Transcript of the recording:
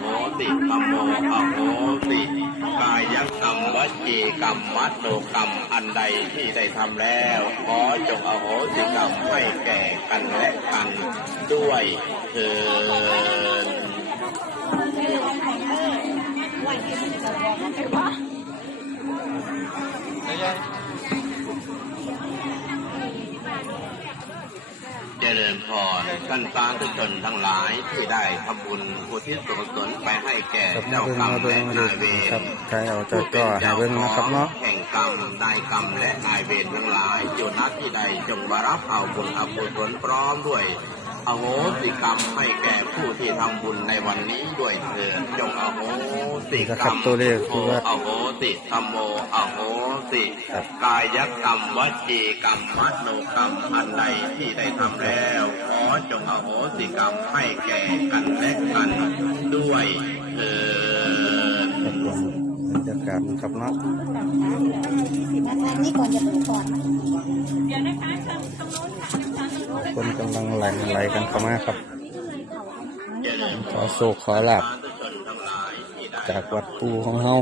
โหติธัมโมอโหติกายกรรมวจีกรรมมัตโตกรรมอันใดที่ได้ทำแล้ว ขอจงอโหสิกรรมให้แก่กันและกันด้วยเถิดเจริญพรท่านสาธุชนทั้งหลายที่ได้ทำบุญอุทิศส่วนกุศลไปให้แก่ครับมาเจ้าเบิ่งกรรมมาเบิ่และงมาดูนายเวรครับใครเอาใจก็ให้เบิ่งนะครับเนาะแห่งกรรมได้กรรมและนายเวรทั้งหลายอยู่นักที่ใดจงมารับเอาบุญอกุศลพร้อมด้วยอโหสิกรรมให้แก่ผู้ที่ทำบุญในวันนี้ด้วยเถิดจงอโห สิกรรมตัวเลขคือว่าอโหสิธัมโมอโหสิกายกรรมวจีกรรมมโนกรรมอันใดที่ได้ทำแล้ว ขอจงอโหสิกรรมให้แก่กันและกันด้วยเถิดครับรรยากาศครับเนาะนี่ก่อนจะเปิดก่อนนะคนกำลังไหลไหลกันเข้ามาครับขอโศกขอหลายที่ได้ จากวัดปูของเฮา